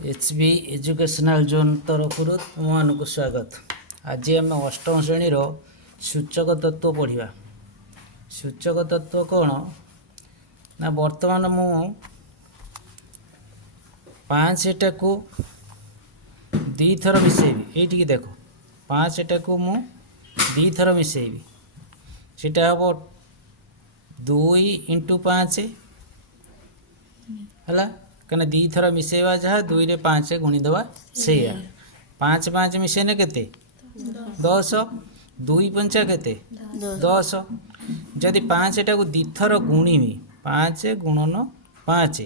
HB educational zone तरफ तुमको स्वागत। आज आम अष्टम श्रेणी सूचक तत्व पढ़ा। सूचक तत्व कौन ना वर्तमान मु 5 को दी थर मिसेबी। ये देख 5 को मु दी थर मिसेबी सीटा हम 2 × 5 है कहीं दी थर मिसेवा जहाँ 2 रे 5 गुणीदे से 5 5 मिसेने केते 10 2 पंचा केते 10 जदि 5 को दी थर गुणीमी 5 गुणन 5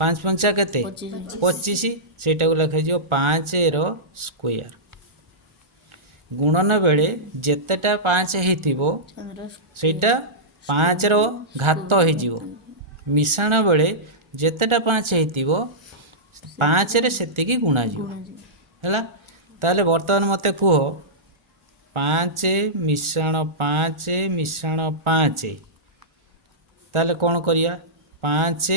5 पंचा केते 25 सेटा को लिखा जो 5 रो स्क्वायर गुणन बेले जेतेटा 5 हेतिबो सेटा 5 रो घात हो मिश्रण बेले जेतेटा 5 हेतिबो 5 रे सेतिकी गुणा जीव हैला। ताले वर्तमान मते कुह 5 मिश्रण 5 ताले कौन करिया 5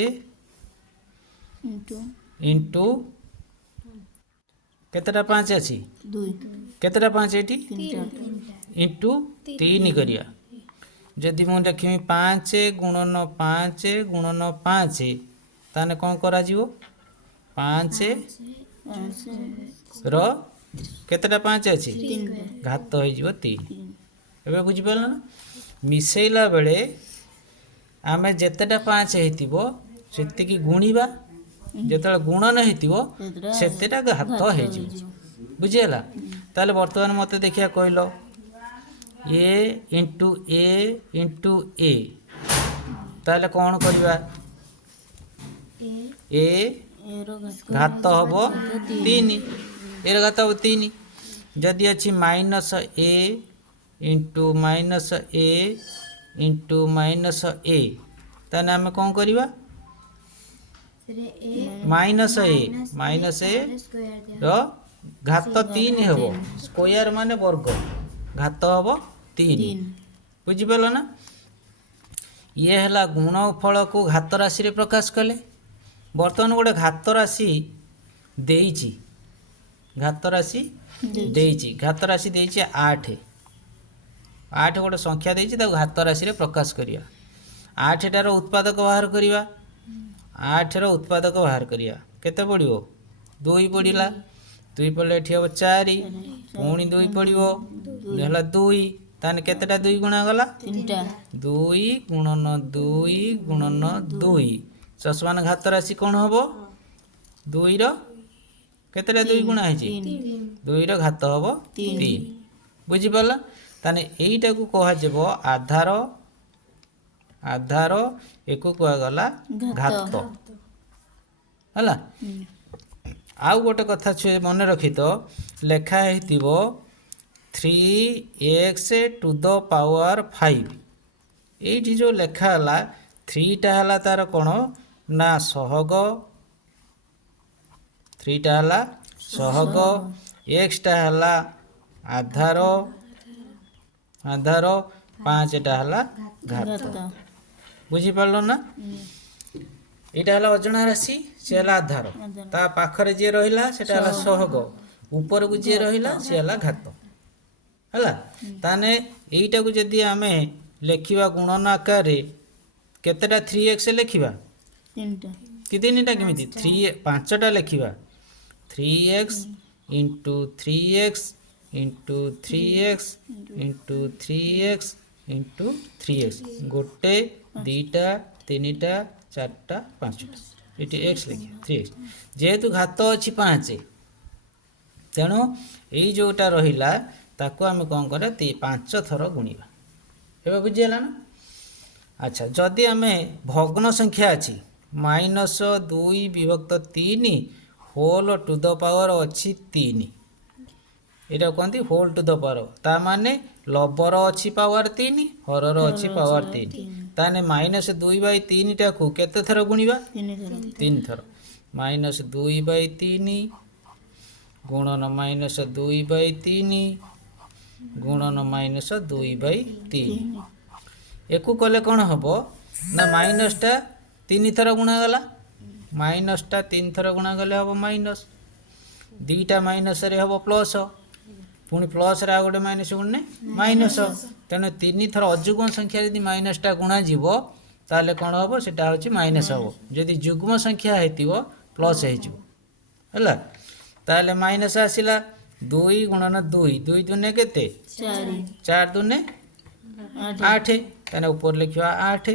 इंटू केतेटा 5 अछि 2 केतेटा 5 एटी इंटू 3 करिया। जदि मु लिखिमी 5 गुणन 5 ताने कौन करा जीवो 5 रो केतेटा 5 अछि घात हो जीवो 3। एबे बुझि पारला ना मिसेइला बेले आमे जेतेटा 5 हेतिबो सेतिकी गुणीबा जेतेटा गुणन हेतिबो सेतेटा घात हो जीवो बुझियला। ताले वर्तमान मते देखिया कहलो ए इंटू ए ताले कौन करिबा ए घात हबो 3 एर घात हबो 3 जदि अछि माइनस ए इंटू माइनस ए ताने आमे कौन करिबा माइनस ए रो घात 3 हबो स्क्वायर माने वर्ग घात हबो 3 बुझिपाल ना। ये है गुणफल को घात राशि रे प्रकाश कले बर्तमान गोटे घात राशि देइछि घात राशि देइछि 8 गोटे संख्या देइछि ताको घात राशि रे प्रकाश करिया 8 टार उत्पादक बाहर करिया 8 रो उत्पादक बाहर करिया केते पड़िबो 2 पड़िला 2 पड़ले एठी हो 4 पुणी 2 पड़िबो होला 2 ताने केतेटा 2 गुणा गला 3टा 2 गुणन 2 समान घात राशि कौन हबो 2 रो केतेटा 2 गुणा हेछि 2 रो घात हबो 3 बुझि पाला। ताने एईटा को कहा जेबो आधार एको कहा गला घात हला। आउ गोटे कथा छुए मन रखी तो लेखा हेतिबो 3x टू द पावर 5 ये जो लेखा हला 3 टा हला तार कौन ना सहग 3 टा हला सहग x टा हला आधार 5 टा हला घात बुझी पारलो ना। एटा हला अजणा राशि से हला आधार ता पाखरे जे रहिला सेटा हला सहग ऊपर को जे रहिला से हला घात है ताने यहीटा को जदि आमे लेखिबा गुणन आकार रे केतेटा 3x लेखिबा 3टा केमिति 5टा लेखिबा 3x into 3x into 3x into 3x into 3x गोटे 2टा 3टा 4टा 5टा ये x लेखिबा 3x जेहेतु घात अछि 5 तेणु यही जोटा रहिला ताको आम कौन कर 5 थर गुणिबा एबे बुझिला ना। अच्छा जदि आम भग्न संख्या अच्छी -2 विभक्त 3 होल टू द पावर अच्छी 3 यहाँ कहते होल टू द पावर ता माने लबर अच्छी पावर 3 हरर अच्छी पावर 3 ताने -2/3 टाकू केते थर गुणिबा 3 थर -2/3 गुणन -2/3 गुणन -2/3 एकू कले कौन हम ना माइनसटा 3 थर गुणा गला माइनसटा 3 थर गुणा गले हम माइनस दीटा माइनस रे हम प्लस पुणी प्लस रे आ गोटे माइनस गुणने माइनस तेणु 3 थर अजुग्म संख्या यदि माइनसटा गुणा जीव ताले कौन हम सेटा होची माइनस हम यदि जुग्म संख्या हेतिबो प्लस हे जिवो हला ताले माइनस आसिला 2 गुणन 2 2 दुने केते 4 4 दुने 8 ताने ऊपर लिखिवा 8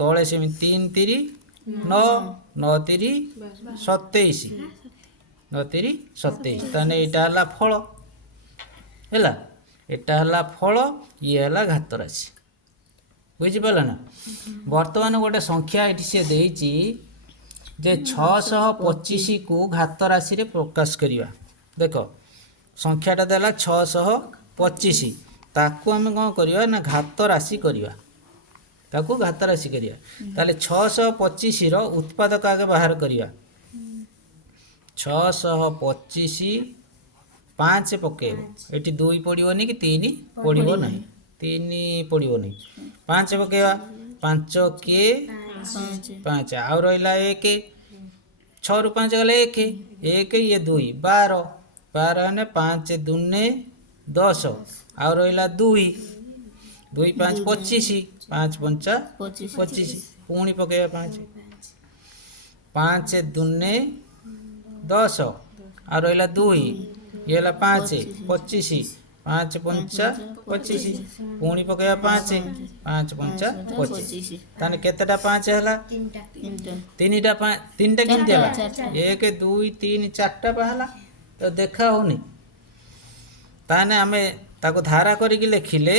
तळे सेमि 3 3 9 9 3 27 9 3 27 ताने एटा हला फल हला एटा हला फल ये हला घात राशि बुझी पाला ना वर्तमान गोटे संख्या एठी से देइची जे 625 को घात राशि रे प्रकाश करिवा देखो संख्याटा देला 625 ताकू आम कौन करवा ना घात राशि करवा ताकू घात राशि करिया ताले 625 रो उत्पादक आगे बाहर करिया 625 5 पकेब एटी 2 पड़िबोनी कि 3 पड़िबो नहीं 3 पड़िबो नहीं 5 पकेबा 5 के 5 आउ रहिला 1 6 रु 5 गले 1 1 ये 2 12 12 ने 5 दुने 10 आउ रहिला 2 2 5 25 5 पंचा 25 पुणी पकेबा 5 5 दुने 10 आ रहिला 2 ये हला 5 25 5 पंचा 25 पुणी पकेबा 5 5 पंचा 25 ताने केतेटा 5 हला तीनटा 5 तीनटा केमति हला 1 2 3 4टा बाहला तो देखा होनी ताने आमे ताको धारा करिकि लेखिले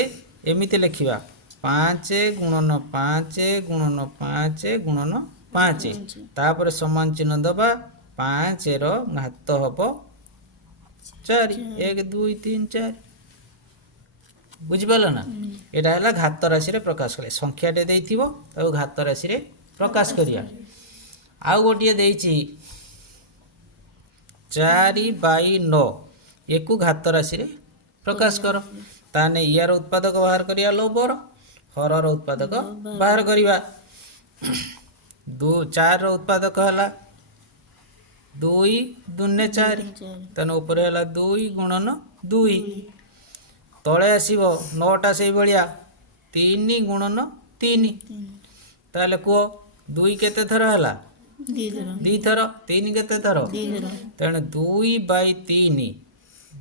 एमिति लेखिबा 5 गुणन 5 गुणन 5 गुणन 5 तापर समान चिन्ह दबा 5 रो घात हबो 4 1 2 3 4 बुझी पाला ना एटा हला घात राशि रे प्रकाश करे संख्याटे देइथिबो ताको घात राशि रे प्रकाश करिया आउ गोटिए देइछि 4/9 एकु घात राशि रे प्रकाश करो ताने यार उत्पादक बाहर करिया लोबर हरर उत्पादक बाहर करिवा 4 रो उत्पादक हला 2 दुने 4 ताने ऊपर हला 2 गुणन 2 तळे आसीबो 9टा सेई भलिया 3 गुणन 3 ताले को 2 केते थर हला 2 थर 3 केते थर तेणु 2/3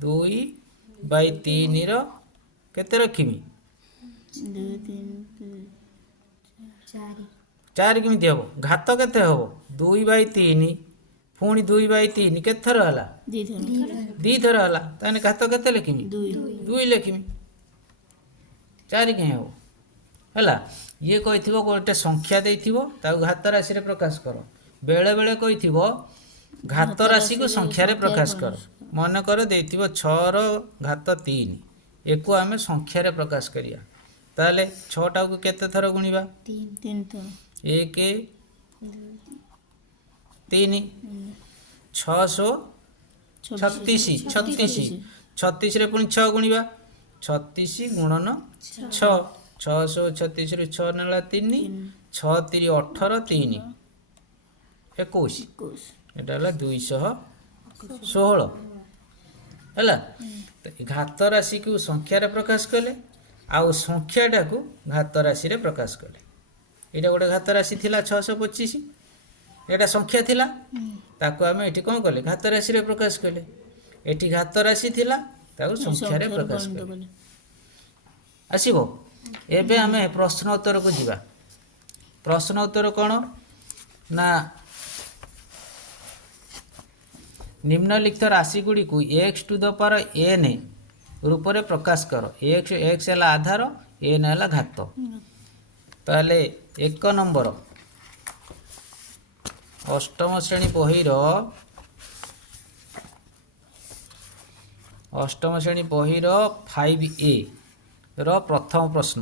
2/3 रो केते रखिमी 4 केमिति हबो घात केते हबो 2/3 पुणी 2/3 केते थर हला 2 थर हला ताने घात केते लिखिमी 2 लिखिमी 4 के हबो हला ये कहिथिबो गोटे संख्या देइथिबो ताको घात राशि रे प्रकाश करो बेले बेले कहिथिबो घात राशि को संख्या रे प्रकाश करो मन कर देइथिबो 6 रो घात 3 एको आमे संख्या रे प्रकाश करिया ताले 6 टा को केते थर गुणिबा 3 थर 1 3 636 36 रे पुणी 6 गुणिबा 36 गुणन 6 636 रे 6 नेला 3 6 3 18 3 21 एटा हला 216 हला घात राशि को संख्या रे प्रकाश कले आउ संख्याटा को घात राशि रे प्रकाश कले एटा गोटे घात राशि थिला 625 एटा संख्या थिला ताको आमे एठी कोन कले घात राशि रे प्रकाश कले एठी घात राशि थिला ताको संख्या रे प्रकाश कले आसीबो एबे आमे प्रश्न उत्तर को जिबा प्रश्न उत्तर कोन ना निम्नलिखित राशि गुड़ी को x to the power n रूप में प्रकाश करो x है आधार n है घात ताले 1 नंबर अष्टम श्रेणी बहिर 5A रो प्रथम प्रश्न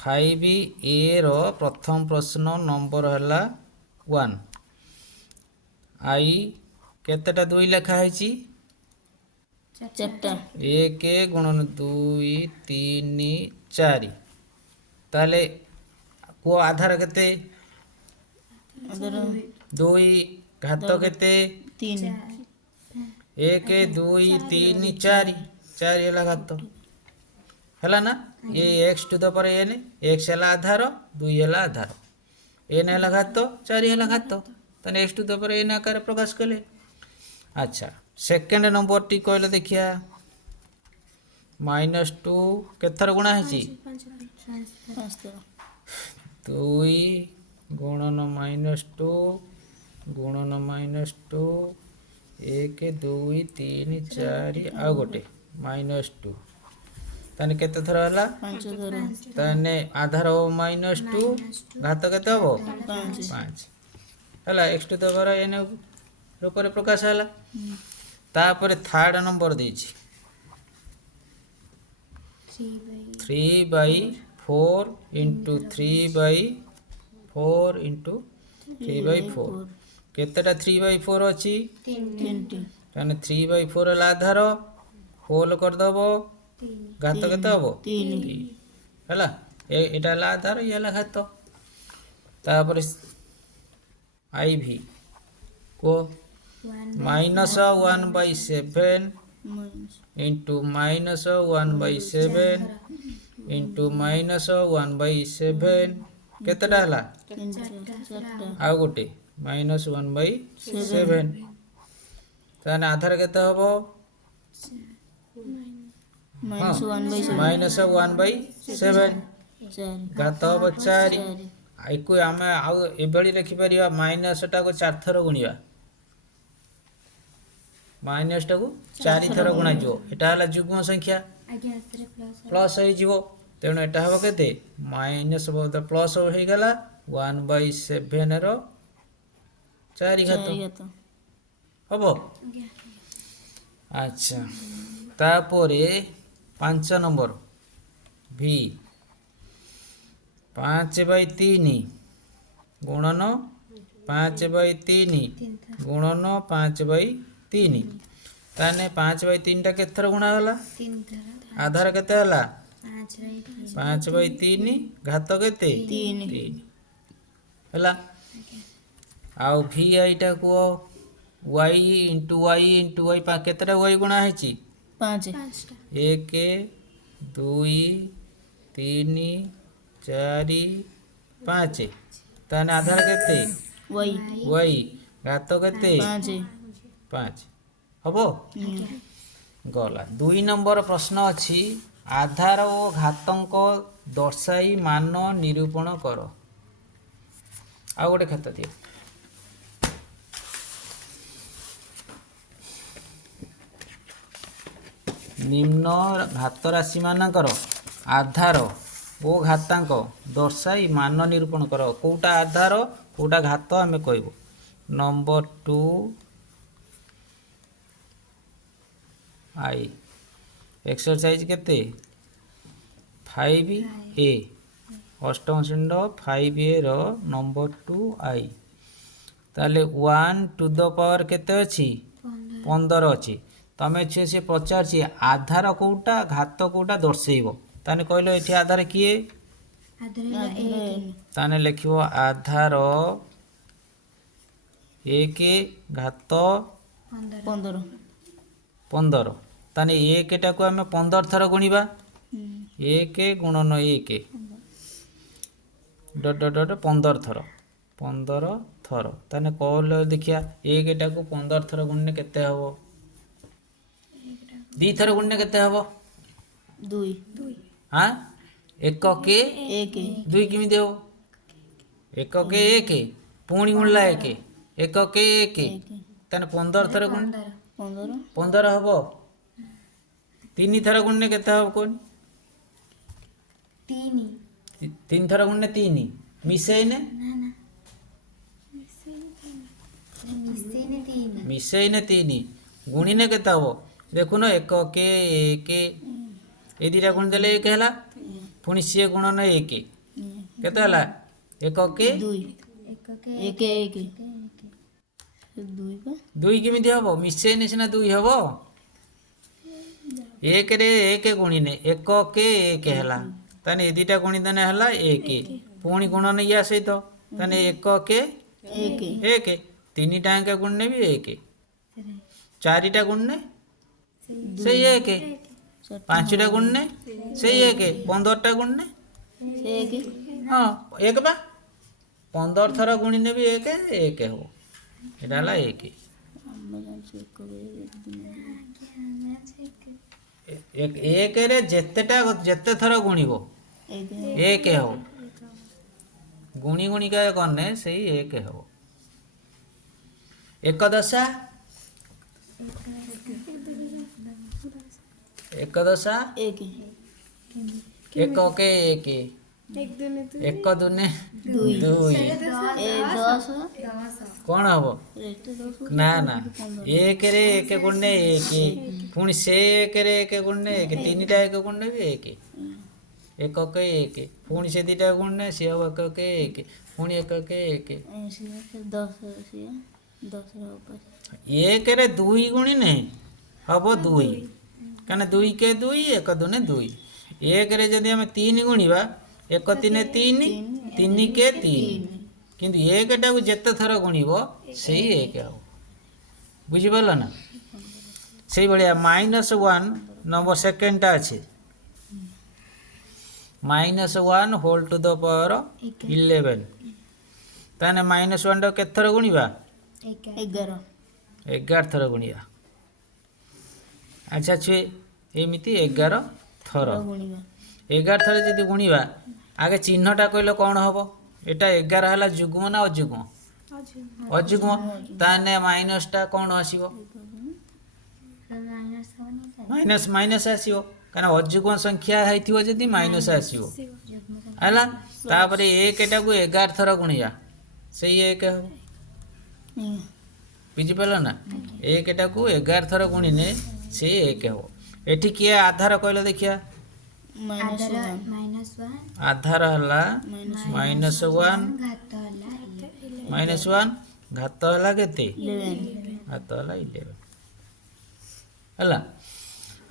5A रो प्रथम प्रश्न नंबर है 1 आई केतेटा 2 लेखा है 1 गुणन 2 3 4 ताले को आधार केते दुई घात केते 3 एक दुई तीन चारि चारि है घात है ना ये x to the power n x है आधार दुई है आधार एन है घात चारि है घात तेने x to the power n आकार प्रकाश कले। अच्छा सेकेंड नंबर टी कहले देखिया -2 केथर गुणा है दुई गुणन -2 गुणन -2 एक दुई तीन चारि आ गोटे -2 ताने केते थर हला 5 थर ताने आधार हो -2 घात केते हो 5 हला x to the power n रूप में प्रकाश हला। तापर थर्ड नंबर देछि 3/4 इंटू 3/4 इंटू 3/4 केतेटा 3/4 अच्छी 3 3/4 आधार होल कर दब घात केते हबो 3 हला एटा आधार ये घात। तापर आई भी को -1/7 इंटू -1/7 इंटू -1/7 केतेटा हला 4 आ गोटे -1/7 ताने आधार केते हबो -1/7 घात हबो 4 आइको आमे आउ एबेली लिखि परिबा माइनसटा को 4 थर गुणिबा माइनसटा को 4 थर गुणा जो एटा हला युग्म संख्या प्लस हो जीवो तेणु एटा हबो केते माइनस प्लस हो गला 1/7 रो 4 घात हबो। अच्छा तापरे 5 नंबर भी 5/3 गुणन 5/3 गुणन 5/3 ताने 5/3 टा केथर गुणा हला आधार केते हला 5/3 घात केते 3 हला आउ भी आईटा को y इंटू y केतेटा y गुणा है 5 1 2 3 4 5 ताने आधार केते y घात केते 5 हबो गला। 2 नंबर प्रश्न अछि आधार और घातंक दर्शाई मान निरूपण कर आ गोटे खात दियो निम्न घात राशि मानकर आधार ओ घातांक दर्शाई मान निरूपण कर कोटा आधार कोटा घात आमे कहबो नंबर 2 आई एक्सरसाइज केते 5a अष्टम श्रेणी 5a रो नंबर 2 आई ताले 1 टू द पावर केते अछि 15 अछि तमे छे से पचार छी आधार कोटा घात कोटा दर्शेइबो ताने कहलो एठी आधार किए ताने लिखिबो आधार 1 घात 15 ताने 1 टा को हमें 15 थर गुणिबा 1 गुणन 1 डॉट डॉट डॉट 15 थर ताने कहलो देखिया 1 टा को 15 थर गुणने केते हबो 2 थर गुणने केते हबो 2 हां 1 के 1 2 किमि देबो 1 के 1 पुणी गुणला 1 1 के 1 ताने 15 थर गुण 15 हबो 3 थर गुणने केते हबो कोन 3 थर गुणने 3 मिसेइने मिसेइने 3 गुणिने केते हबो देखुनो 1 के 1 ए दिरा गुण देले 1 हला पुणी सी गुणन 1 केते हला 1 के 2 1 2 केमिति हबो मिसेइने सिना 2 हबो 1 रे 1 गुणिने 1 के 1 हला ताने ए दिटा गुणी देने हला 1 पुणी गुणन या सहित ताने 1 के एक एक तीन टाइम गुणने भी एक चारिटा गुणने से एक पांचटा गुणने से एक 15टा गुणने एक हाँ एक बा 15 थर गुणिने भी एक हो एटा हला एक एक रे जेते थर गुणिबो एक हो गुणी गुणिका गने से एक हो एक दशा एक दशा एक एक के एक एक दुने दुई दस कौन हम रेस्ट दस ना ना एक रे एक गुणने एक पुणी से एक रे एक गुणने एक तीन टा एक गुणने भी एक के एक पुणी से दीटा गुणने सी हम एक के एक पुणी एक के एक दस दस एक रे दुई गुणी नहीं हम दुई कहीं दुई के दुई एक दुने दुई एक रे जदि आम तीन गुणिबा एक तीन तीन तीन के तीन किंतु एकटा को जेते थर गुणिब से एक हो बुझिपार ना से भाया -1 नंबर सेकेंडटा अच्छे -1 होल टू द पावर 11 ताने -1 के थर गुणिबा 11 थर गुणिया अच्छा छुए एमती 11 थर 11 थर जदि गुणिबा आगे चिन्हटा कहले कौन हम एटा 11 है जुग्म ना अजुग्म अजुग्म ताने माइनसटा कौन आसीबो माइनस माइनस आसीबो कारण अजुग्म संख्या होइथिबो जदि माइनस आसीबो हला तापरे एकटा को 11 थर गुणिया से एक हो बुझी पाल ना एकटा को 11 थर गुणिने से एक हो एठी किए आधार कहले देखिया आधार हला -1 -1 घात हला केते घात हला 11 हला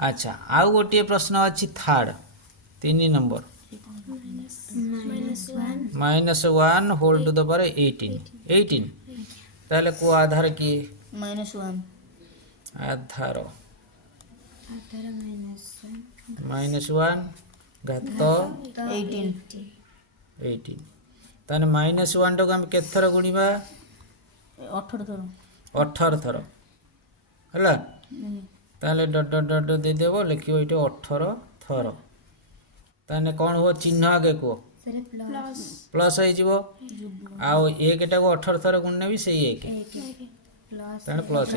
अच्छा आउ गोटे प्रश्न अछि third 3 number -1 whole to the power 18 ताले को आधार किए -1 आधार -1 घात 18 ताने -1 टाको हम केत थर गुणिबा 18 थर हला ताले डट डट डट दे देबो लिखिबो इटे 18 थर ताने कोन हो चिन्ह आगे को प्लस हो जिवो आ एकटा को 18 थर गुणने भी सही एक ताने प्लस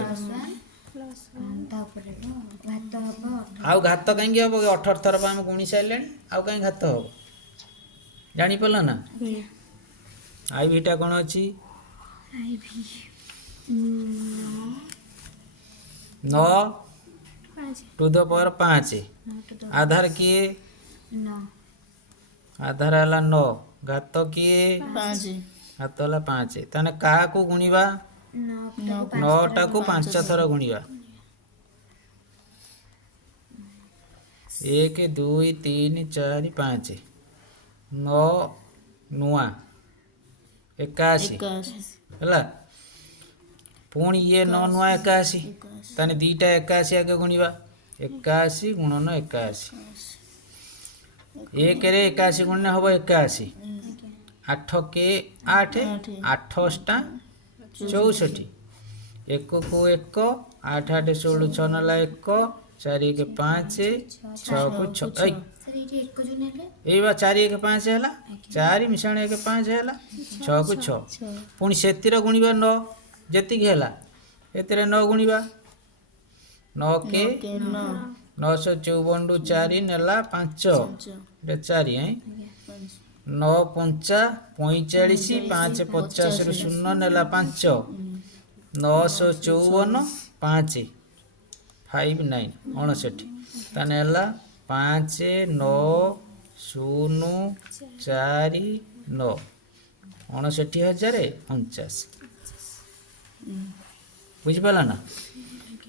आउ घात कहीं हम 18 थर आम गुणी सारे आउ कहीं घात हम जानी पाल ना आई भीटा कौन अच्छी 9 टू द पावर 5 आधार किए आधार है 9 घात किए घात है 5 ताने क्या को गुणिबा 9 टा को 5 थर गुणिबा 1 2 3 4 5 9 नुआ 81 है पुणी ये 9 नुआ 81 ताने दीटा 81 आगे गुणिबा 81 गुणन 81 एक रे 81 गुणने हम 81 8 के 8 8 टा 64 एक को 1 8 8 16 6 नला 1 4 1 5 6 को 6 ए बा 4 1 5 है 4 मिशाण 1 5 है 6 को 6 पुणी से गुणिबा 9 जी है एतिर 9 गुणिबा 9 के 954 रु 4 नेला 5 4 है 9 5 45 5 50 रु 0 नेला 5 954 5 59 ताने 5 9 0 4 9 59,049 बुझिपाला ना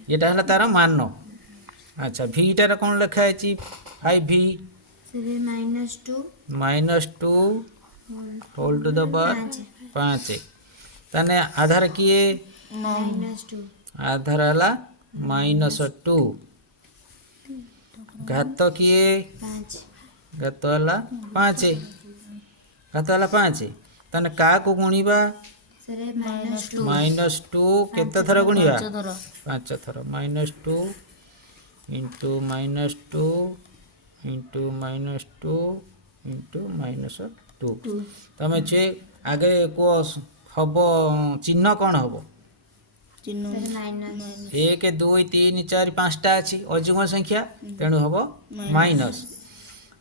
ये तार मान अच्छा भीटार कौन लिखा है 5v -2 whole to the power 5 ताने आधार किए -2 आधार हला -2 घात किए 5 घात हला 5 घात हला 5 ताने का को गुणिबा सरे -2 -2 केते थर गुणिबा 5 थर 5 थर -2 इंटू -2 इंटू -2 इंटू -2 तमे जे आगे को हब चिन्ह कौन हब चिन्ह 1 2 3 4 5टा अच्छी अजुग्म संख्या तेणु हम माइनस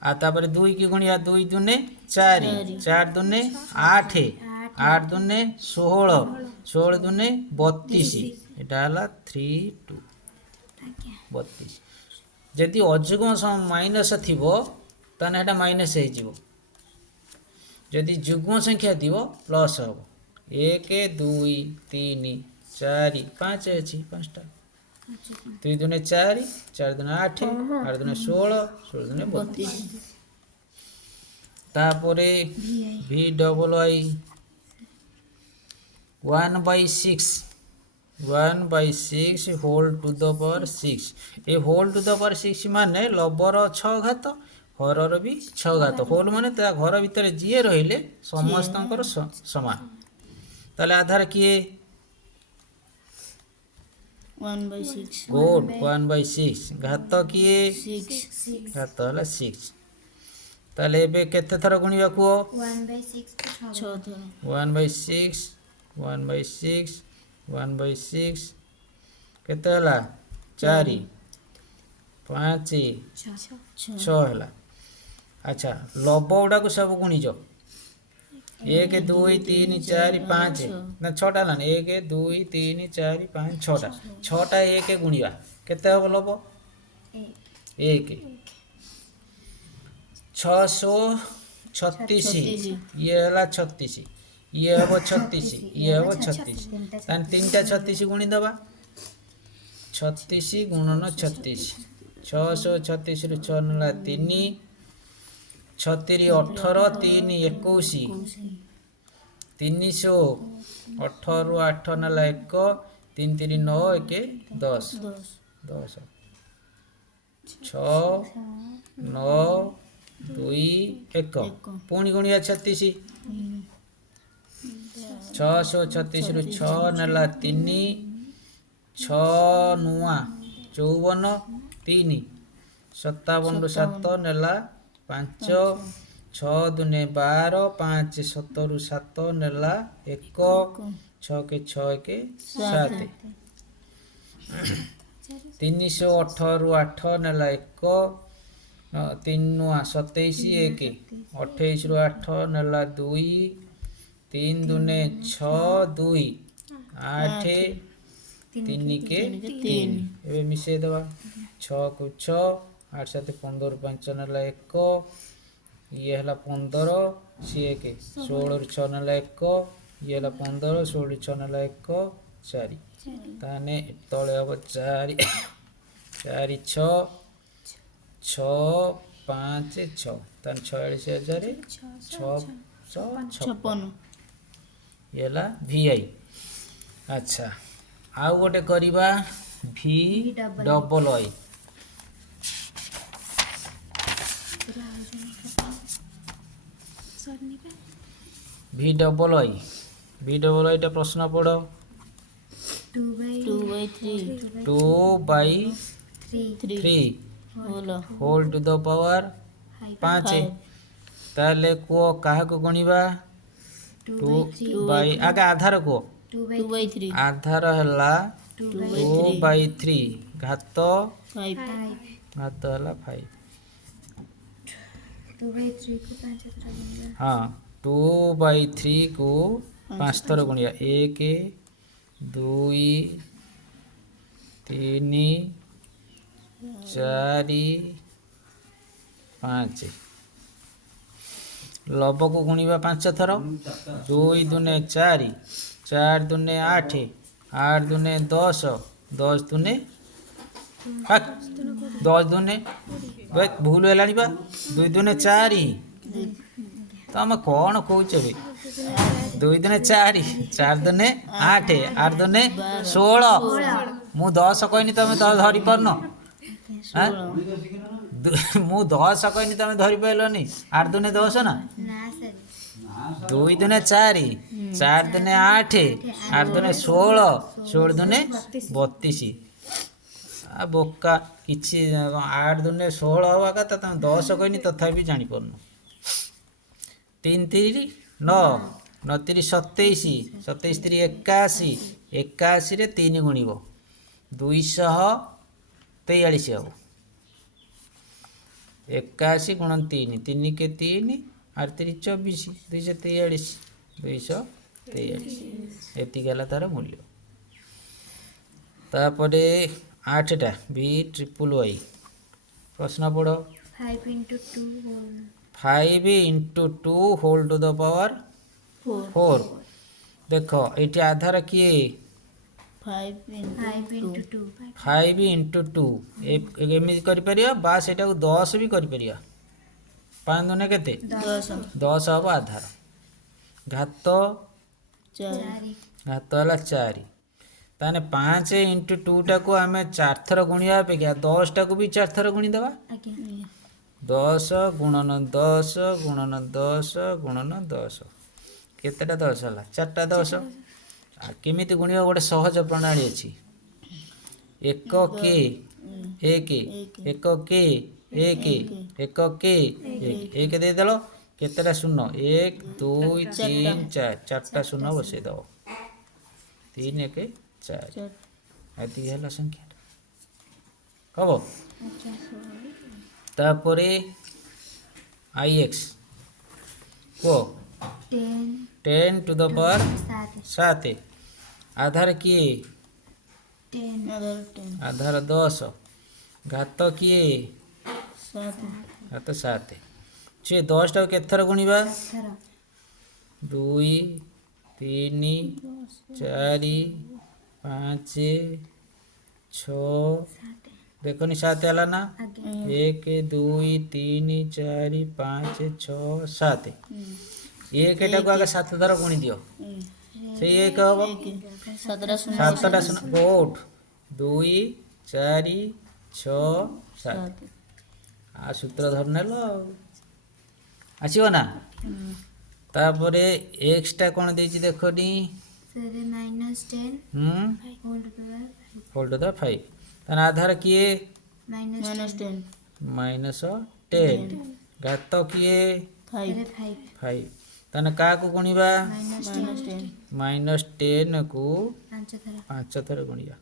आ तापर 2 की गुणिया 2 दुने 4 4 दुने 8 8 दुने 16 16 दुने 32 एटा हला 3 2 32 जदि अजुग्म माइनस थिबो ताने एटा माइनस हे जिवो जदि जुग्म संख्या दिवो प्लस हबो 1 2 3 4 5 अच्छी 5टा 3 दुने 4 4 दुने 8 8 दुने 16 16 दुने 32 तापरे v double I 1/6 1/6 whole to the power 6 ए होल टू द पावर 6 माने लबर 6 घात हरर भी 6 घात होल माने ता घर भीतर जीए रहिले समस्तंकर समान ताले आधार किए 1/6 गुड 1/6 घात किए 6 घात हला 6 ताले एबे केते थर गुणिबा को 1/6 6 थर 1/6 1/6 1/6 केते हला 4 5 6 हला अच्छा लब गुड़ा को सब गुणिज 1 2 3 4 5 ना 6टा लान 1 2 3 4 5 6टा 6टा 1 गुणिबा केते हबो लब 1 636 ये हला 36 ये हबो 36 ये हबो 36 तान 3टा 36 गुणी दबा 36 गुणन 36 636 रु 6 नला 3 36 18 3 21 300 18 रु 8 नला 1 3 3 9 1 10 10 6 9 2 1 पुणी गुणिया 36 636 रु 6 नला 3 6 नुआ 54 3 57 रु 7 नेला 5 6 दुने 12 5 7 रु 7 नेला 1 6 के 6 के 7 318 रु 8 नेला 1 3 नुआ 27 1 28 रु 8 नेला 2 3 दुने 6 2 8 3 के 3 ए मिसे दवा 6 को 6 8 7 15 5 नेला 1 ये हला 15 सी के 16 रु 6 नेला 1 ये हला 15 16 रु 6 नेला 1 4 ताने तळे अब 4 4 6 6 5 6 तान 46,000 656 ये हला VI अच्छा आउ गोटे करिबा V डबल आई V डबल आई टा प्रश्न पढ़ो 2/3 2/3 होल टू द पावर 5 ताले को काहा को गणिबा 2 आगे आधार को 2/3 आधार हला 2/3 घात 5 घात हला 5 2/3 को 5 थर गुणिया हाँ 2/3 को 5 थर गुणिया 1 2 3 4 5 लब को गुणिबा 5 थर 2 दुने 4 4 दुने 8 8 दुने 10 10 दुने 10 दुने भूल है 2 दुने 4 तो आम कौन कौच ଦୁଇ ଦୁନେ 4 4 ଦୁନେ 8 8 ଦୁନେ 16 ମୁଁ 10 କହିନି ତମେ ଧରି ପାରୁନ ଆଁ? ମୁଁ 10 କହିନି ତମେ ଧରି ପାଇଲନି 8 ଦୁନେ 10 ନା ନା ସାର୍ 2 ଦୁନେ 4 4 ଦୁନେ 8 8 ଦୁନେ 16 16 ଦୁନେ 32 आ बोका किछि 8 दुने 16 हवा କଥା ତମେ 10 କହିନି ତଥାପି ଜାଣି ପାରୁନ 3 3 9 9 3 27 27 3 81 81 ରେ 3 ଗୁଣିବ 243 ହବ 81 गुणन 3 3 के 3 8 3 24 243 243 एति गला तार मूल्य तापरे 8टा बी ट्रिपल वाई प्रश्न पढ़ 5 into 2 whole 5 into 2 whole to the power 4 देखो ये आधार किए 5 into 2 5 into 2 एमि कर परिया बा सेटा को 10 भी कर परिया 5 दुने केते 10 हबो आधार घात 4 घात हला 4 ताने 5 into 2 टा को आमे 4 थर गुणिया अपेक्षा 10 टा को भी 4 थर गुणी देबा आज्ञा 10 गुणन 10 गुणन 10 गुणन 10 केतेटा 10 हला 4टा 10 आ केमिति गुणिया गोटे सहज प्रणाली अछि एक के एक एक के एक एक के एक दे देलो केतेटा शून्य 1 2 3 4 चारटा शून्य बसे दो 3 1 4 आदि हला संख्या कब तापरे ix को 10 टू द पावर 7 आधार किए 10 आधार 10 घात किए 7 घात 7 छे 10 टा केते थर गुणिबा 2 3 4 5 6 देखनी 7 हला ना 1 2 3 4 5 6 7 एक एटा को आगे 7 थर गुणी दियो से एक हबो 7टा शून्य गोट 2 4 6 7 आ सूत्र धर नेलो आसीबो ना तापरे x टा कोन देछि देखोनी सर -10 होल्ड द 5 तन आधार किए -10 -10 घात किए 5 तन का को गुणिबा -10 को 5 थर गुणिया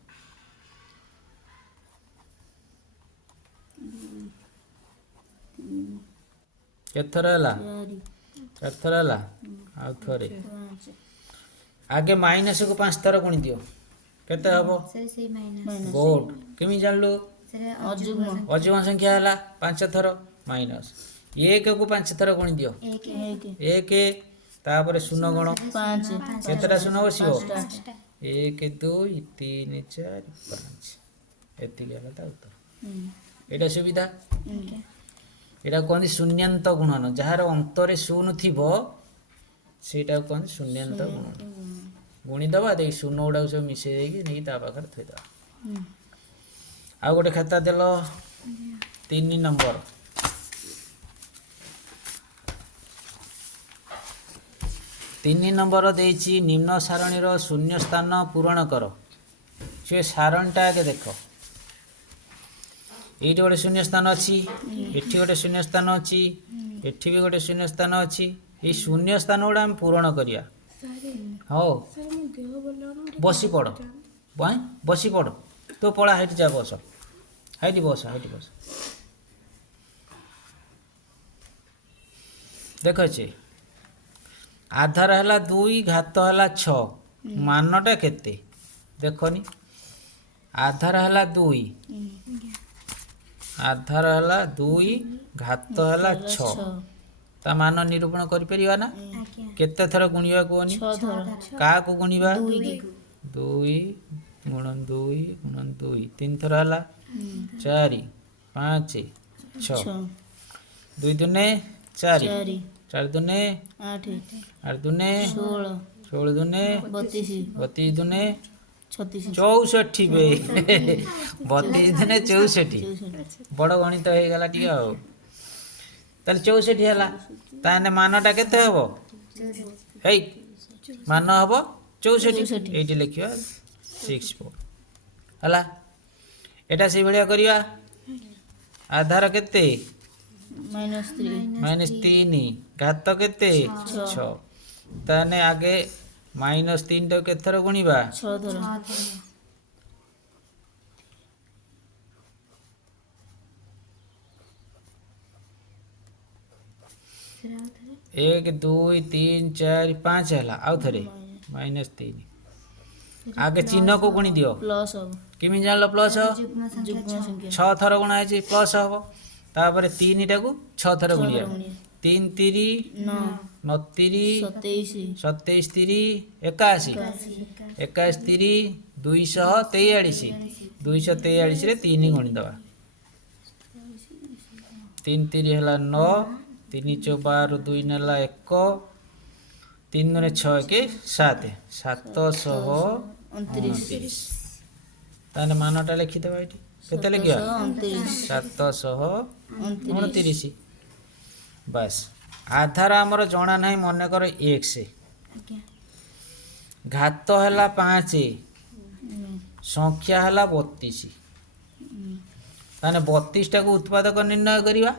केथर हला 4 थर हला आ थरे आगे माइनस को 5 थर गुणी दियो केते हबो सर से माइनस गोट केमि जानलो सर अजुग्म संख्या हला 5 थर माइनस 1 को 5 थर गुणी दियो 1 तापर शून्य गण 5 केतेटा शून्य बसिबो 1 2 3 4 5 एति गेला ता उत्तर एटा सुविधा एटा कोन शून्यंत गुणन जहार अंतरे शून्य थिबो सेटा कोन शून्यंत गुणन गुणी दबा दे शून्य उडा सब मिसे देकी नै ता पाखर थई दबा आ गोटे खाता देलो 3 नंबर 3 नंबर देछि निम्न सारणीर शून्य स्थान पूरण कर से सारणटा आगे देख ये गोटे शून्य स्थान अच्छी एठी गोटे शून्य स्थान अच्छी एठी भी गोटे शून्य स्थान अच्छी ये शून्य स्थान गुड़ा आम पूरण करिया हो बसी पड़ बसी पड़ तो पड़ा हाइट जा बस हाइट बस देख आधार है 2 घात है 6 मानटा केते देखनी आधार है 2 आधार है 2 घात है 6 ता मान निरूपण कर परिया ना केते थर गुणिबा कोनी 6 थर का को गुणिबा 2 गुणन 2 3 थर हला 4 5 6 2 दुने 4 4 दूने 8 8 दूने 16 16 दूने 32 32 दूने 36 64 बे 32 दूने 64 बड़ गणित हो गला टिके आ ताले 64 हला ताने मानटा केते हबो हेई मान हबो 64 एटी लिखियो 64 हला एटा से भलिया करिया आधार केते -3 घात केते 6 ताने आगे -3 तो केते थर गुणीबा 6 थर 1 2 3 4 5 हला आउ थरे -3 आगे चिन्ह को गुणी दियो प्लस अब किमि जानलो प्लस जुग्म संख्या 6 थर गुणा है प्लस हबो तापर 3 टाकू 6 थर गुणिया 3 3 9 9 3 27 27 3 81 21 3 243 243 रे 3 गुणी दवा 3 3 हला 9 3 चौ 12 2 नेला 1 3 ने 6 के 7 729 ताने मानटा लिखि देबा एठी केते लिखिया 729 बस आधार हमर जणा नाही मने कर x घात हला 5 संख्या हला 32 ताने 32 टा को उत्पादक निर्णय करिवा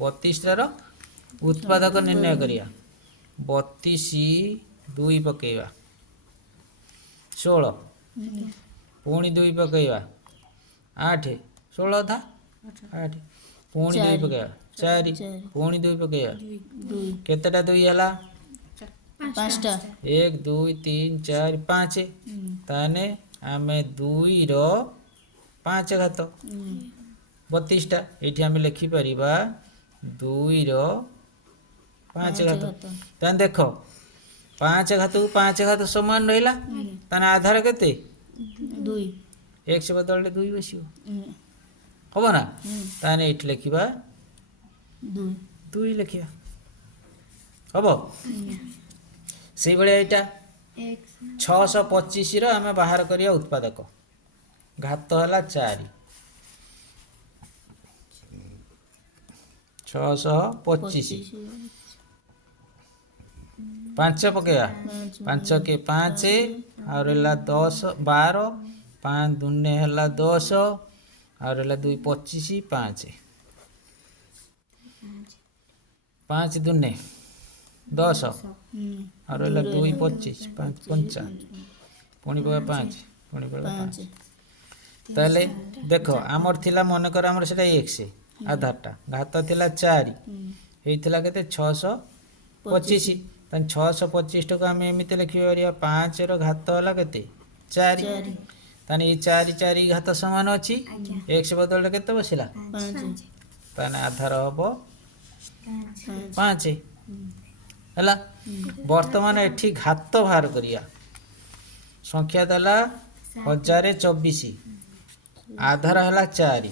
32 टार उत्पादक निर्णय करिया 32 2 पकेवा 16 पुणी 2 पकेवा 8 16 था 8 पुणी 2 पकेवा 4 पुणी 2 पकेवा 2 केतेटा 2 हला 5टा 1 2 3 4 5 ताने आमे 2 रो 5 घात 32 टा एठी आमे लिखि परिबा 2 रो 5 घात ताने देखो 5 घात को 5 घात समान रहिला ताने आधार केते 2 x बदलले 2 बसियो होबो ना ताने एठी लिखिबा 2 2 लिखिया होबो सेई बळे एटा 625 रो हमें बाहर करिया उत्पादक घात हला 4 625 5 पकेया 5 के 5 और हला 10 12 5 दुने हला 10 और हला 2 25 5 5 दुने 10 और हला 2 25 5 5 पुणी पका 5 पुणी पका 5 ताले देखो आमर थिला मन कर आमर सेटा x आधारटा घात थिला 4 हेइथिला केते 625 तन 625 टका हम एमिते लिखि परिया 5 रो घात हला केते 4 तने ए 4 4 घात समान अछि x बदल केते बसिला 5 तने आधार हबो 5 हला वर्तमान एठी घात बाहर करिया संख्या दला 1024 आधार हला 4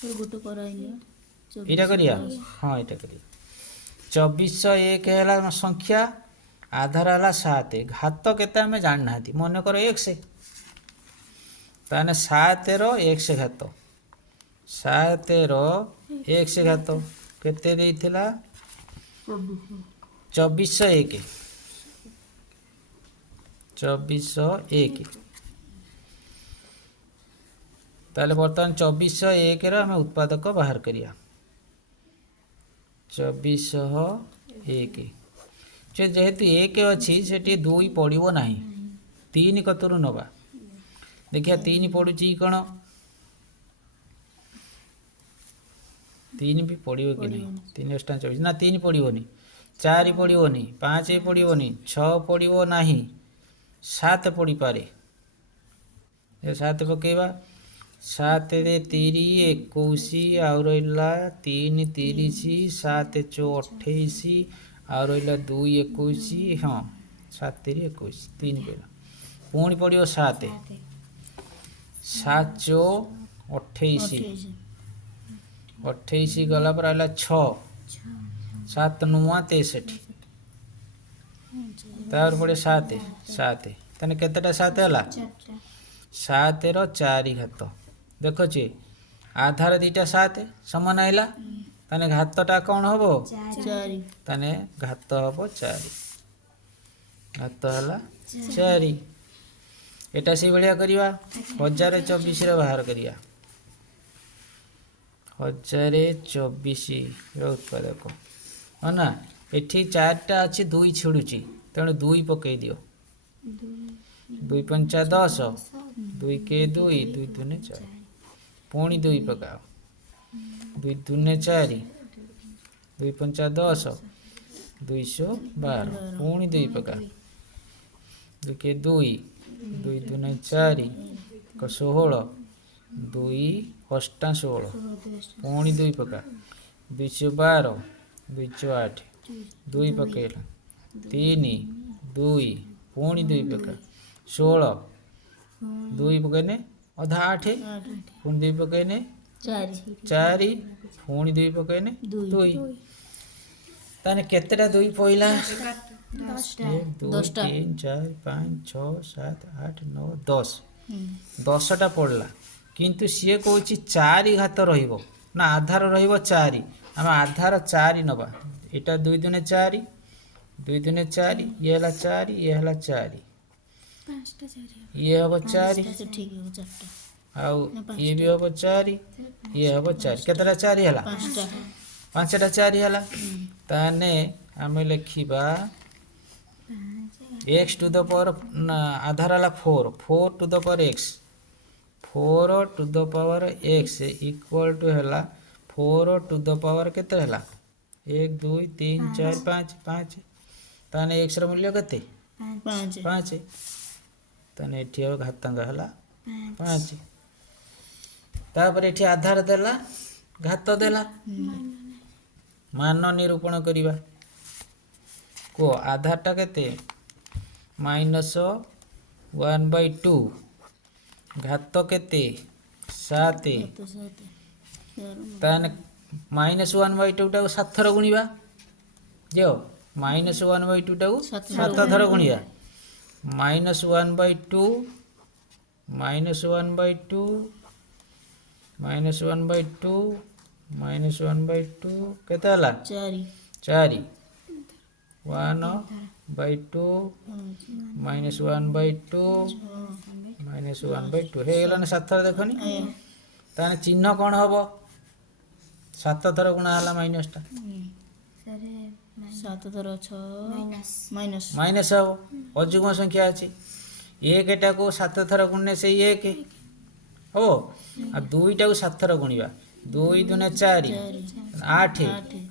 फिर गुटो कराइलियो इटा करिया हां इटा करिया 2401 हला संख्या आधार हला 7 घात केते हमें जान नाथि मन कर x ताने 7 रो x घात 7 रो x घात केते देइथिला 2401 ताले बर्तमान 2401 रो हमें उत्पादक बाहर करिया 2401 जे जेहेतु 1 अछि सेठी 2 पड़िबो नाही 3 कतरु नबा देखिया 3 पडुची कोन 3 भी पड़िबो कि नहीं 3 एक्स्ट्रा 24 ना 3 पड़िबोनी 4 पड़िबोनी 5 पड़िबोनी 6 पड़िबो नाही 7 पड़ी पारे ये 7 पकेबा 7 रे 3 21 और रहिला 3 30 7 4 28 और रहिला 2 21 हां 7 3 21 3 पेला पुणी पड़ियो 7 7 चो 28 28 गला पर आला 6 7 9 63 तार पड़े 7 7 ताने केतेटा 7 हला 7 रो 4 घात देखुची आधार दीटा 7 समान आइला ताने घातटा कौन हबो 4 ताने घात हबो 4 घात हला 4 एटा से भलिया करिवा 1024 रे बाहर करिया 1024 रो उत्पादक हो ना एठी 4टा अछि 2 छिडुची तेणु 2 पकई दियो 2 पंचा 10 2 के 2 2 दुने 4 पुणी 2 पकाओ 2 दुने 4 2 पंचा 10 212 पुणी 2 पका 2 के 2 2 दुने 4 को 16 2 अष्टा 16 पुणी 2 पका 212 208 2 पकेला 3 2 पुणी 2 पका 16 2 पकने अधा 8 पुणी 2 पकने 4 पुणी 2 पकने 2 ताने केतेटा 2 पइला 1 2 3 4 5 6 7 8 9 10 10टा पड़ला किंतु सी कहूँ 4 घात रहिबो ना आधार रहिबो 4 आम आधार 4 नबा एटा 2 दुने 4 2 दुने 4 ये हला 4 ये हला 4 ये हबो 4 ठीक है 4टा आउ ये भी हबो 4 ये हबो 4 केतरा 4 हला 5टा 5टा 4 हला ताने आमे लिखिबा x टू द पावर आधार हला 4 4 to the power x 4 to the power x equal to हला 4 टू द पावर केते हला 1 2 3 4 5 5 ताने x ର मूल्य केते 5 ताने एठी घातांक हला 5 तापर एठी आधार देला घात देला मान निरूपण करिबा को आधारटा केते -1/2 घात केते 7 ताने -1/2 टाको 7 थर गुणिबा जो -1/2 टाको 7 थर गुणिया -1/2 -1/2 -1/2 -1/2 केते हला 4 1/2 -1/2 -1/2 हे गेला 7 थर देखनी ताने चिन्ह कोन हबो 7 थर गुणा हला माइनसटा 7 थर 6 माइनस माइनस हबो अजुग्म संख्या अछि 1 टा को 7 थर गुणने से 1 हो आ 2 टा को 7 थर गुणिबा 2 दुने 4 8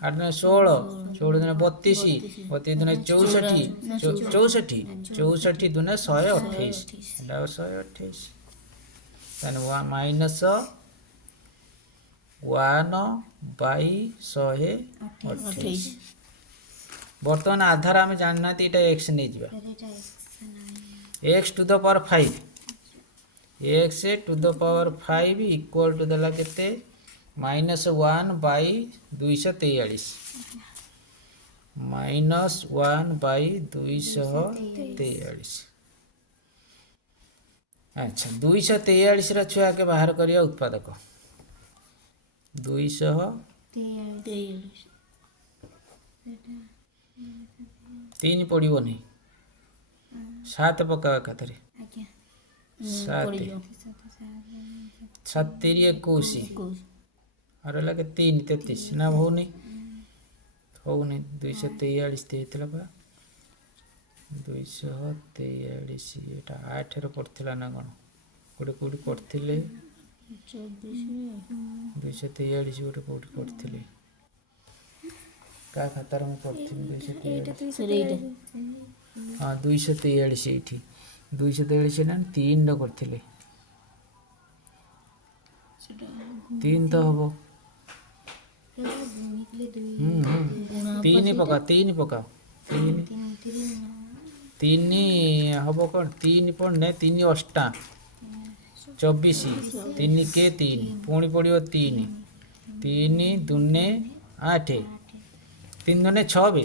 8 दुने 16 16 दुने 32 32 दुने 64 64 64 दुने 128 एटा 128 ताने माइनस 1/128 बर्तमान आधार आम जानना एटा x नहीं जीवा x to the power 5 x to the power 5 equal to देला केते -1/243 -1/243 अच्छा 243 रा छुआ के बाहर करिया उत्पादक 203 पड़िबो नहीं 7 पका कतरे 7 7 3 21 और लगे 3 33 ना हो नहीं 243 देतला बा 243 एटा 8 रे पड़थिला ना कोन कोडी कोडी पड़थिले 243 गोटे कोडी पड़थिले का खातार में पड़थिले 243 हां 243 एठी 243 ना 3 रो करथिले 3 तो हबो 3 पका 3 पका 3 हबो कोन 3 पड़ने 3 अष्टा 24 3 के 3 पुणी पड़ियो 3 3 दुने 8 तीन दुने छः भी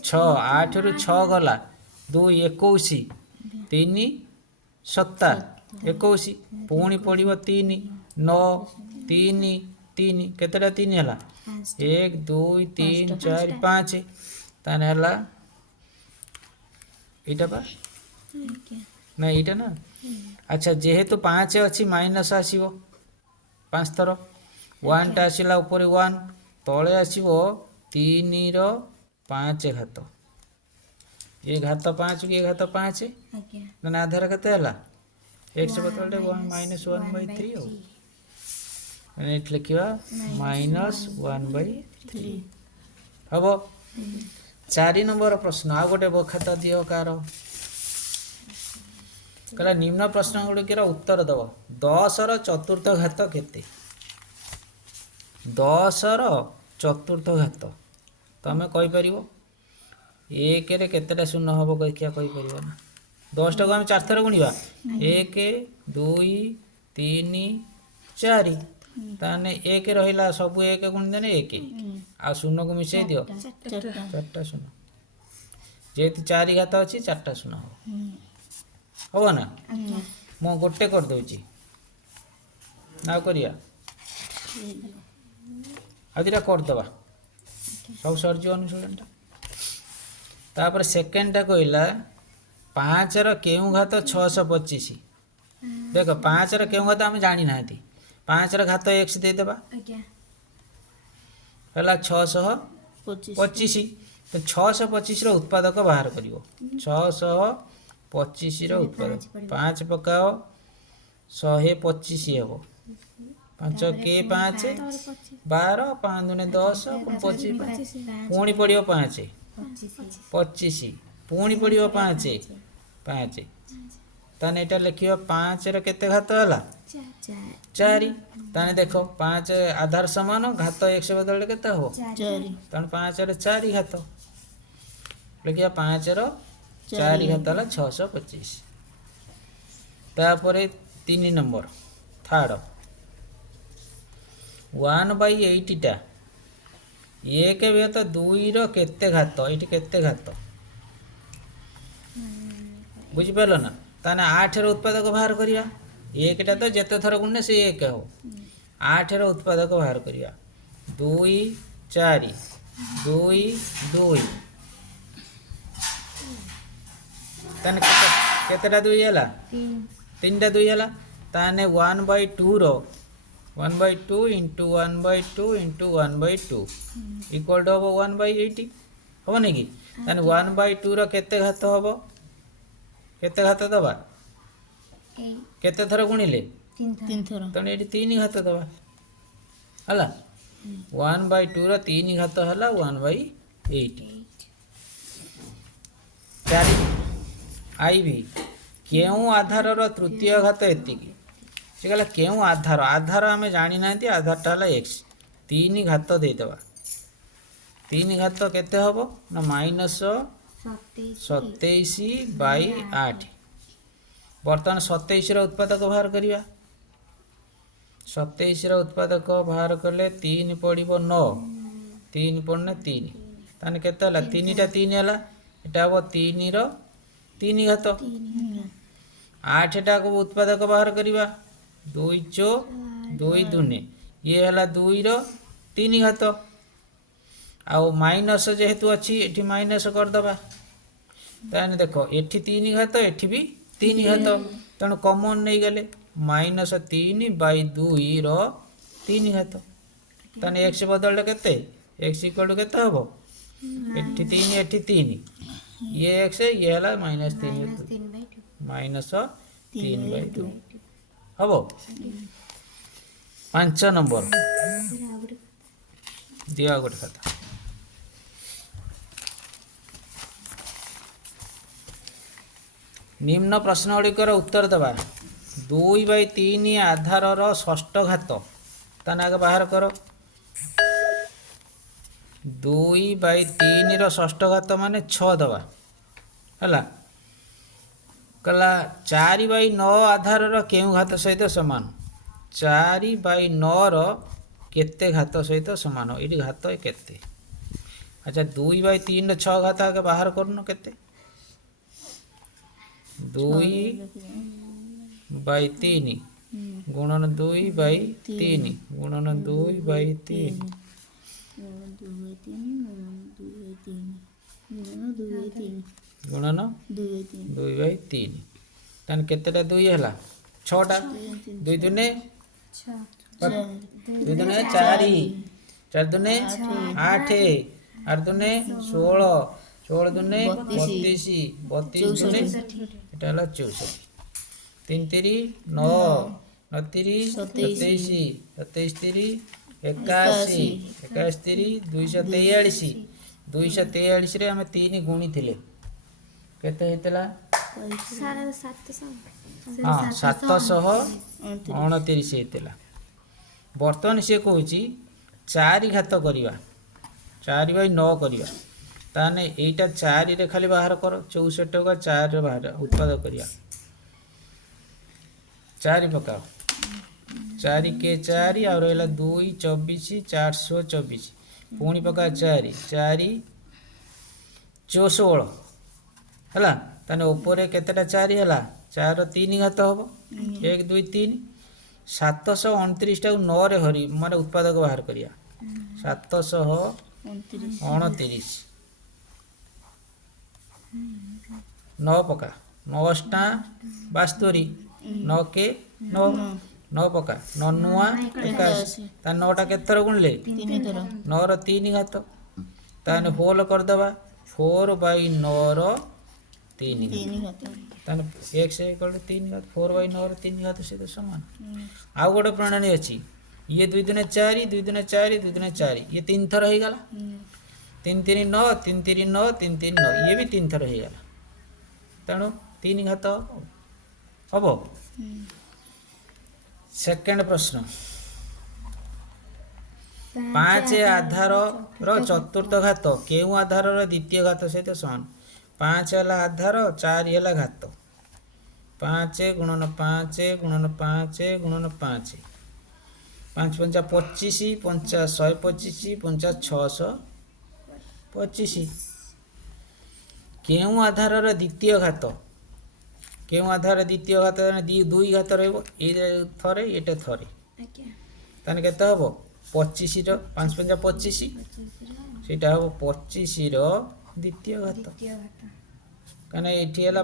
छः आठ रु छः गला 2 21 3 7 21 पुणी पड़ो 3 9 3 3 केतेटा 3 है 1 2 3 4 5 ताने हला इटा बा ना इटा ना अच्छा जेहेतु 5 अच्छी माइनस आसीबो 5 थर 1 टा आसिला ऊपर 1 तले आसीबो 3 रो 5 घात ये घात 5 ये घात 5 ना आधार केते हला x बदले 1 माइनस 1/3 हो एट लिखिवा माइनस 1/3 हबो 4 नंबर प्रश्न आ गोटे बखाता दियो कार कहला निम्न प्रश्न गुड़िकर उत्तर दब 10 रो चतुर्थ घात केते 10 रो चतुर्थ घात तमें कहीपर 1 रे केतेटा शून्य हम क्या कहीपर ना 10 टाक आम 4 थर गुणवा 1 2 3 4 ताने 1 रहा सब 1 गुणिदेने 1 आ शून्य को मिसई दियो 4टा शून्य जेहेतु 4 घात अच्छी 4टा शून्य हम ना मु गोटे कर दूची ना करिया आदिरा करदबा सब सरज अनुशीलनटा तापर सेकेंडटा कहला 5 रो केउ घात 625 देख 5 रो केउ घात आम जानी ना 5 रो घात x दे देबा हला 625 तो 625 रो उत्पादक बाहर करिवो 625 रो उत्पादक 5 पकाओ 125 हेबो 5 के 5 12 5 दुने 10 25 पुणी पड़ियो 5 25 पुणी पड़ियो 5 5 ताने एटा लिखियो 5 रो केते घात हला 4 ताने देखो 5 आधार समान घात x बदले केते हो 4 ताने 5 रो 4 घात लिखिया 5 रो 4 घात हला 625 तापरे 3 नंबर थर्ड 1/8 टा 1 व्यत 2 रो केते घात एठी केते घात बुझी पालो ना ताने 8 रो उत्पादक बाहर करिया 1 टा तो जते थर गुणने से 1 हो 8 रो उत्पादक बाहर करिया 2 4 2 2 ताने केतेटा 2 हला 3टा 2 हला ताने 1/2 रो 1/2 इंटू 1/2 इंटू 1/2 इक्वल टू हम 1/80 हम नहीं कि ताने 1/2 रो केते घात हम केते घात दबा केते थर गुणिले 3 थर तने एटी 3 घात दबा हला 1/2 रो 3 घात हला 1/80 चारि आई भी केउ आधार रो तृतीय घात एतिकी से कहला केउ आधार आधार आम जानी ना आधारटा है एक्स 3 घात देदेबा 3 घात केते हम ना माइनस 27/8 बर्तमान 27 रो उत्पादक बाहर करिया 27 रो उत्पादक बाहर कले 3 पड़ो 9 3 पड़ने 3 ताने केते हला 3टा 3 हला एटा हम 3 रो 3 घात 8 टा को उत्पादक बाहर करिया 2 चो 2 दुने ये हला 2 रो 3 घात आउ माइनस जेहेतु अच्छी एठी माइनस करदबा ताने देखो एठी 3 घात एठी भी 3 घात तेणु कॉमन नहीं गले माइनस 3/2 रो 3 घात ताने x बदल केते x इक्वल टू केते हबो एठी 3 एठी 3 ये x ये हला -3/2 -3/2 हबो 5 नंबर दिया गोटे खाता निम्न प्रश्न गुड़िकर उत्तर दबा 2/3 आधार षष्ठ घात ताने आगे बाहर कर 2/3 षष्ठ घात माने 6 दबा है कहला 4/9 आधार केउ घात सहित समान 4/9 केते घात सहित समान ये घात केते अच्छा 2/3 6 घात आगे बाहर करनो केते 2/3 गुणन 2/3 गुणन 2/3 गुणन 2/3 तान केतेटा 2 हला 6टा 2 दुने 2 दुने 4 4 दुने 8 8 दुने 16 16 दुने 32 32 दुने এটা হলো 64 3 3 9 9 3 27 27 3 81 81 3 243 243 रे हमें 3 गुणी थिले केते हेतला हाँ 729 हेतला बर्तमान से कहूँ 4 घात करवा 4/9 करवा ताने एटा 4 रे खाली बाहर कर 64 का 4 रे बाहर उत्पादक करिया 4 पकाओ 4 के 4 और रहला 2 24 424 पुणी पका 4 4 16 हला ताने ऊपर केतेटा 4 हला 4 3 घात हबो 1 2 3 729 टा 9 रे हरि माने उत्पादक बाहर करिया 729 9 पका 9 टा 72 9 के 9 9 पका 9 नुआ 81 ता 9 टा केतर गुणले 9 रो 3 घात ताने होल कर दबा 4/9 रो 3 घात ताने x इक्वल 3 घात 4/9 रो 3 घात से तो समान आ गोटे प्रणाली अछि ये 2 दुने 4 2 दुने 4 2 दुने 4 ये 3 थर हो गला 3 3 9 3 3 9 3 3 9 ये भी 3 थर हो गला तेणु 3 घात हम सेकेंड प्रश्न 5 आधार रो चतुर्थ घात केउ आधार रो द्वितीय घात सहित समान 5 हला आधार 4 हला घात 5 गुणन 5 गुणन 5 गुणन 5 5 5 25 5 125 5 625 केउ आधार रो द्वितीय घात केउ आधार द्वितीय घात 2 घात रहबो ए थरे एटा थरे ताने केते हबो 25 रो 5 5 25 सेटा हबो 25 रो द्वितीय घात कने एठी हला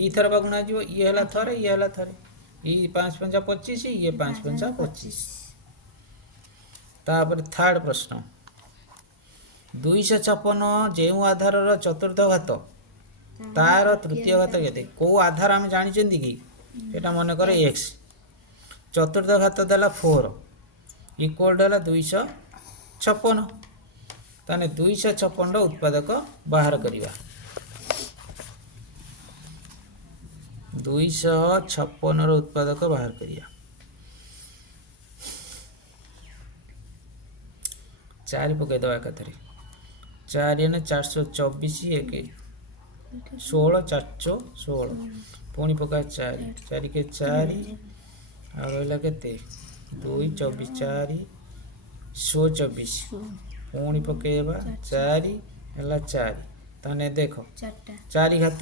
2 थर बगुणा जीवो ये हला थरे ये हला थरे ई 5 5 25 ये 5 5 25 तापर थर्ड प्रश्न 256 जेउ आधार रो चतुर्थ घात तार तृतीय घात केते को आधार हम जानि चंदी की एटा मन करे x चतुर्थ घात देला 4 इक्वल देला 256 ताने 256 रो उत्पादक बाहर करिवा 256 रो उत्पादक बाहर करिया 4 पके दवा कथरे 4 ने 424 एक 16 416 पुणी पका 4 4 के 4 और रहला केते 2 24 4 124 पुणी पकेबा 4 हला 4 ताने देखो 4 घात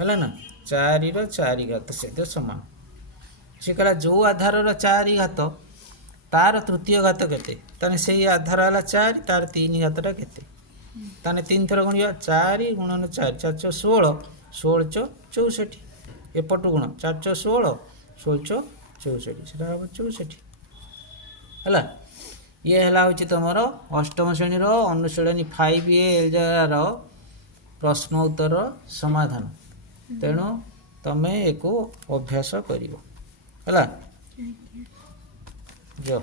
हला ना 4 रो 4 घात से तो समान से कला जो आधार रो 4 घात तार तृतीय घात केते ताने सेही आधार हला 4 तार 3 घातटा केते ताने 3 थर गुणिया 4 गुणन 4 416 16 64 एपटु गुण 416 16 64 सेटा हो 64 हला ये हला होची तमर अष्टम श्रेणी रो अनुशीलनी 5A एल्जेब्रा रो प्रश्न उत्तर समाधान तेणु तमे एको अभ्यास करिवो हला जो